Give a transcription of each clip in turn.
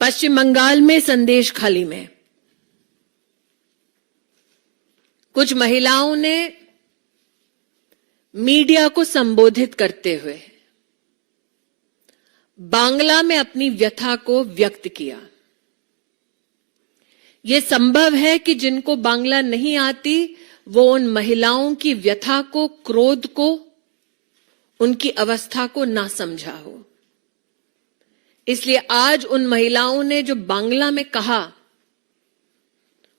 पश्चिम बंगाल में संदेश खाली में कुछ महिलाओं ने मीडिया को संबोधित करते हुए बांग्ला में अपनी व्यथा को व्यक्त किया। यह संभव है कि जिनको बांग्ला नहीं आती वो उन महिलाओं की व्यथा को, क्रोध को, उनकी अवस्था को ना समझा हो। इसलिए आज उन महिलाओं ने जो बांग्ला में कहा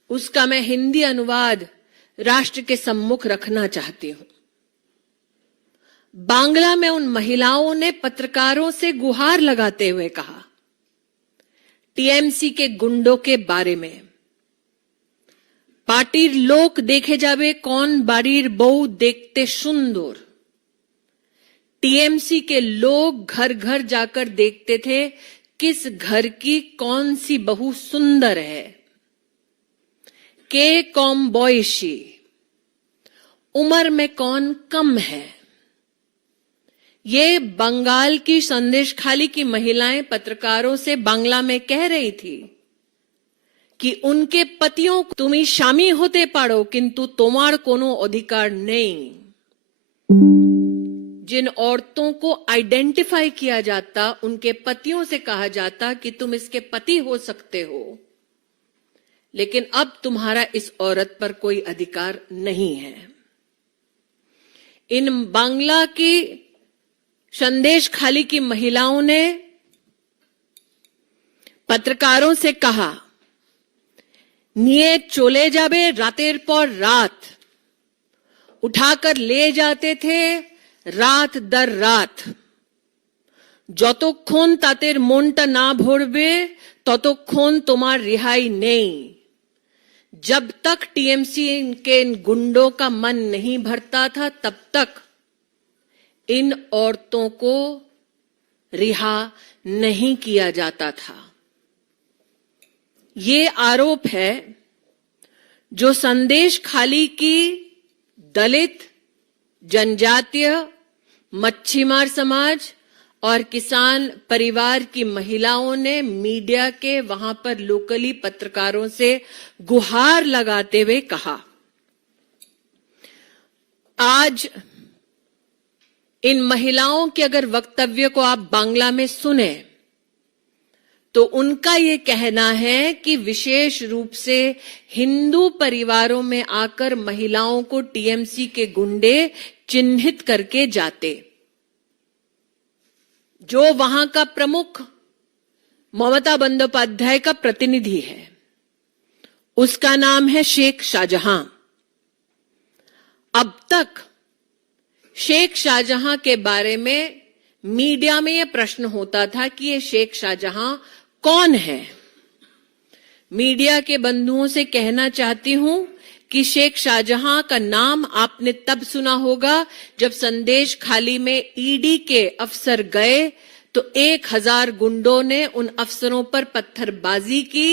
उसका मैं हिंदी अनुवाद राष्ट्र के सम्मुख रखना चाहती हूं। बांग्ला में उन महिलाओं ने पत्रकारों से गुहार लगाते हुए कहा, टीएमसी के गुंडों के बारे में, पार्टीर लोक देखे जावे कौन बाड़ीर बहू देखते सुंदर। टीएमसी के लोग घर घर जाकर देखते थे किस घर की कौन सी बहू सुंदर है। के कौम बॉयशी, उम्र में कौन कम है। ये बंगाल की संदेश खाली की महिलाएं पत्रकारों से बांग्ला में कह रही थी कि उनके पतियों को तुम्ही स्वामी होते पारो किंतु तुम्हार कोनो अधिकार नहीं। जिन औरतों को आइडेंटिफाई किया जाता उनके पतियों से कहा जाता कि तुम इसके पति हो सकते हो, लेकिन अब तुम्हारा इस औरत पर कोई अधिकार नहीं है। इन बांग्ला की संदेश खाली की महिलाओं ने पत्रकारों से कहा, निये चले जाबे रातेर पर रात, उठाकर ले जाते थे रात दर रात। যতক্ষণ তাদের মনটা না ভরবে ততক্ষণ তোমার रिहाई नहीं। जब तक टीएमसी के इन गुंडों का मन नहीं भरता था तब तक इन औरतों को रिहा नहीं किया जाता था। ये आरोप है जो संदेश खाली की दलित, जनजातीय, मच्छीमार समाज और किसान परिवार की महिलाओं ने मीडिया के वहां पर लोकली पत्रकारों से गुहार लगाते हुए कहा। आज इन महिलाओं के अगर वक्तव्य को आप बांग्ला में सुने तो उनका ये कहना है कि विशेष रूप से हिंदू परिवारों में आकर महिलाओं को टीएमसी के गुंडे चिन्हित करके जाते। जो वहां का प्रमुख ममता बंदोपाध्याय का प्रतिनिधि है उसका नाम है शेख शाहजहां। अब तक शेख शाहजहां के बारे में मीडिया में यह प्रश्न होता था कि ये शेख शाहजहां कौन है। मीडिया के बंधुओं से कहना चाहती हूं कि शेख शाहजहां का नाम आपने तब सुना होगा जब संदेश खाली में ईडी के अफसर गए तो 1000 गुंडों ने उन अफसरों पर पत्थरबाजी की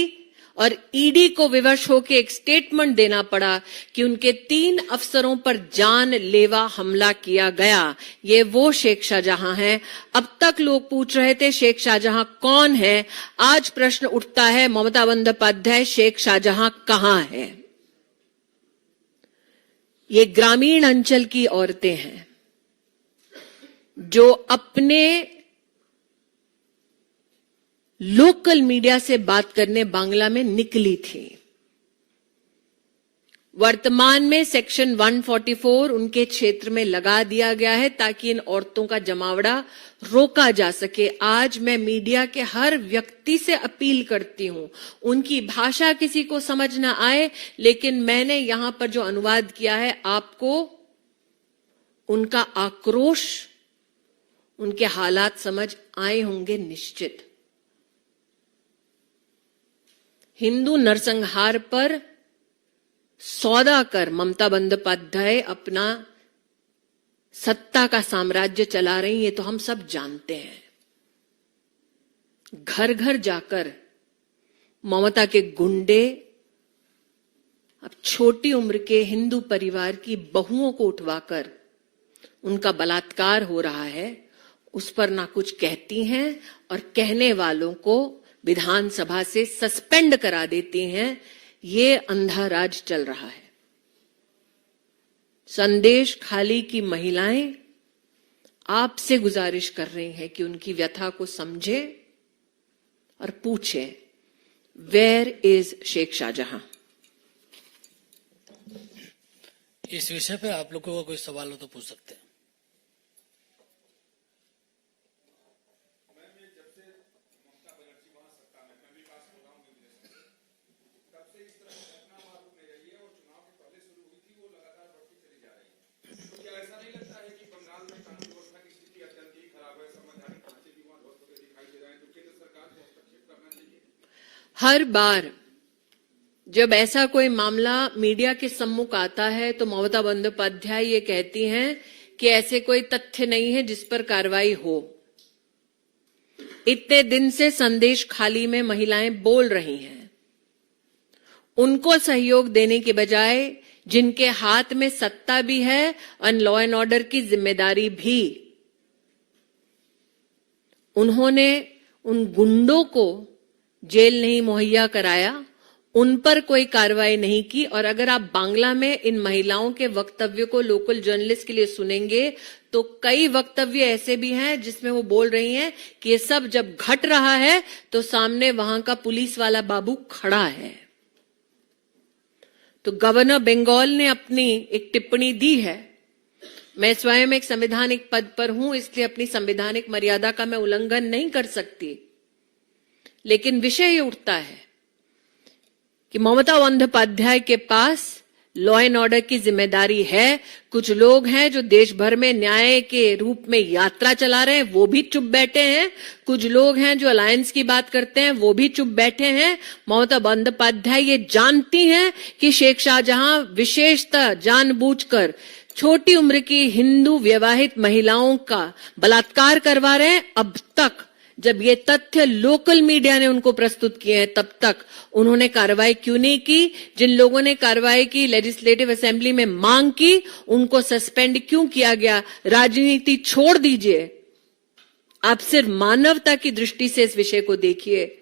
और ईडी को विवश होकर एक स्टेटमेंट देना पड़ा कि उनके 3 अफसरों पर जानलेवा हमला किया गया। ये वो शेख शाहजहां हैं। अब तक लोग पूछ रहे थे शेख शाहजहां कौन है। आज प्रश्न उठता है ममता बंदोपाध्याय शेख शाहजहां कहां है। ये ग्रामीण अंचल की औरतें हैं जो अपने लोकल मीडिया से बात करने बांग्ला में निकली थी। वर्तमान में सेक्शन 144 उनके क्षेत्र में लगा दिया गया है ताकि इन औरतों का जमावड़ा रोका जा सके। आज मैं मीडिया के हर व्यक्ति से अपील करती हूं, उनकी भाषा किसी को समझ ना आए, लेकिन मैंने यहां पर जो अनुवाद किया है आपको उनका आक्रोश, उनके हालात समझ आए होंगे निश्चित। हिंदू नरसंहार पर सौदा कर ममता बंदोपाध्याय अपना सत्ता का साम्राज्य चला रही, ये तो हम सब जानते हैं। घर घर जाकर ममता के गुंडे अब छोटी उम्र के हिंदू परिवार की बहुओं को उठवाकर उनका बलात्कार हो रहा है, उस पर ना कुछ कहती हैं और कहने वालों को विधानसभा से सस्पेंड करा देती हैं, ये अंधा राज चल रहा है। संदेश खाली की महिलाएं आपसे गुजारिश कर रही हैं कि उनकी व्यथा को समझे और पूछे, वेयर इज शेख शाहजहां। इस विषय पे आप लोगों का कोई सवाल हो तो पूछ सकते हैं। हर बार जब ऐसा कोई मामला मीडिया के सम्मुख आता है तो ममता बंदोपाध्याय ये कहती हैं कि ऐसे कोई तथ्य नहीं है जिस पर कार्रवाई हो। इतने दिन से संदेश खाली में महिलाएं बोल रही हैं। उनको सहयोग देने के बजाय जिनके हाथ में सत्ता भी है और लॉ एंड ऑर्डर की जिम्मेदारी भी, उन्होंने उन गुंडों को जेल नहीं मुहैया कराया, उन पर कोई कार्रवाई नहीं की। और अगर आप बांग्ला में इन महिलाओं के वक्तव्य को लोकल जर्नलिस्ट के लिए सुनेंगे तो कई वक्तव्य ऐसे भी हैं जिसमें वो बोल रही हैं कि ये सब जब घट रहा है तो सामने वहां का पुलिस वाला बाबू खड़ा है। तो गवर्नर बंगाल ने अपनी एक टिप्पणी दी है। मैं स्वयं एक संवैधानिक पद पर हूं, इसलिए अपनी संवैधानिक मर्यादा का मैं उल्लंघन नहीं कर सकती, लेकिन विषय ये उठता है कि ममता बंदोपाध्याय के पास लॉ एंड ऑर्डर की जिम्मेदारी है। कुछ लोग हैं जो देश भर में न्याय के रूप में यात्रा चला रहे हैं, वो भी चुप बैठे हैं। कुछ लोग हैं जो अलायंस की बात करते हैं, वो भी चुप बैठे हैं। ममता बंदोपाध्याय ये जानती हैं कि शेख शाहजहां विशेषतः जानबूझकर छोटी उम्र की हिंदू विवाहित महिलाओं का बलात्कार करवा रहे हैं। अब तक जब ये तथ्य लोकल मीडिया ने उनको प्रस्तुत किए हैं, तब तक उन्होंने कार्रवाई क्यों नहीं की? जिन लोगों ने कार्रवाई की, लेजिस्लेटिव असेंबली में मांग की, उनको सस्पेंड क्यों किया गया? राजनीति छोड़ दीजिए, आप सिर्फ मानवता की दृष्टि से इस विषय को देखिए।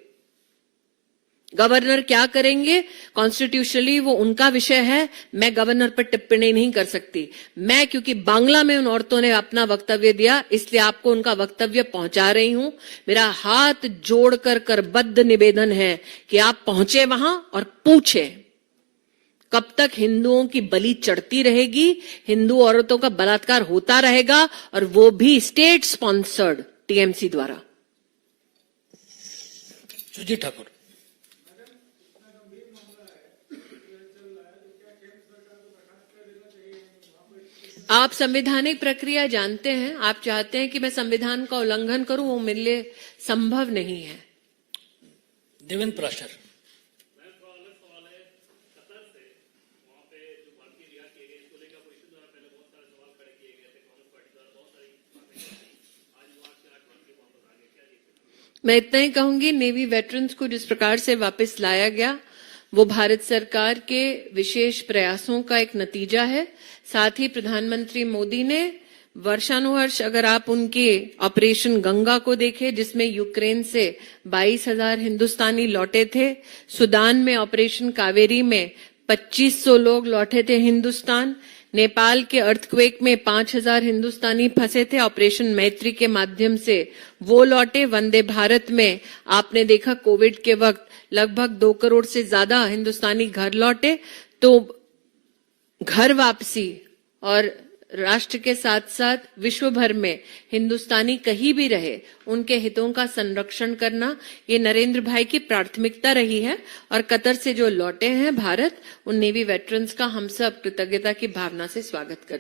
गवर्नर क्या करेंगे कॉन्स्टिट्यूशनली वो उनका विषय है, मैं गवर्नर पर टिप्पणी नहीं कर सकती। मैं क्योंकि बांग्ला में उन औरतों ने अपना वक्तव्य दिया, इसलिए आपको उनका वक्तव्य पहुंचा रही हूं। मेरा हाथ जोड़कर करबद्ध निवेदन है कि आप पहुंचे वहां और पूछे, कब तक हिंदुओं की बलि चढ़ती रहेगी, हिंदू औरतों का बलात्कार होता रहेगा, और वो भी स्टेट स्पॉन्सर्ड टीएमसी द्वारा। सुजीत ठाकुर। आप संवैधानिक प्रक्रिया जानते हैं, आप चाहते हैं कि मैं संविधान का उल्लंघन करूं, वो मेरे लिए संभव नहीं है। देवेंद्र प्राशर। मैं इतना ही कहूंगी, नेवी वेटरन्स को जिस प्रकार से वापस लाया गया वो भारत सरकार के विशेष प्रयासों का एक नतीजा है। साथ ही प्रधानमंत्री मोदी ने वर्षानुवर्ष, अगर आप उनके ऑपरेशन गंगा को देखें जिसमें यूक्रेन से 22,000 हिंदुस्तानी लौटे थे, सुदान में ऑपरेशन कावेरी में 2500 लोग लौटे थे हिंदुस्तान, नेपाल के अर्थक्वेक में 5,000 हिंदुस्तानी फंसे थे, ऑपरेशन मैत्री के माध्यम से वो लौटे। वंदे भारत में आपने देखा कोविड के वक्त लगभग 2 करोड़ से ज्यादा हिंदुस्तानी घर लौटे। तो घर वापसी और राष्ट्र के साथ साथ विश्व भर में हिंदुस्तानी कहीं भी रहे उनके हितों का संरक्षण करना, ये नरेंद्र भाई की प्राथमिकता रही है। और कतर से जो लौटे हैं भारत, उन नेवी वेटरन्स का हम सब कृतज्ञता की भावना से स्वागत करते हैं।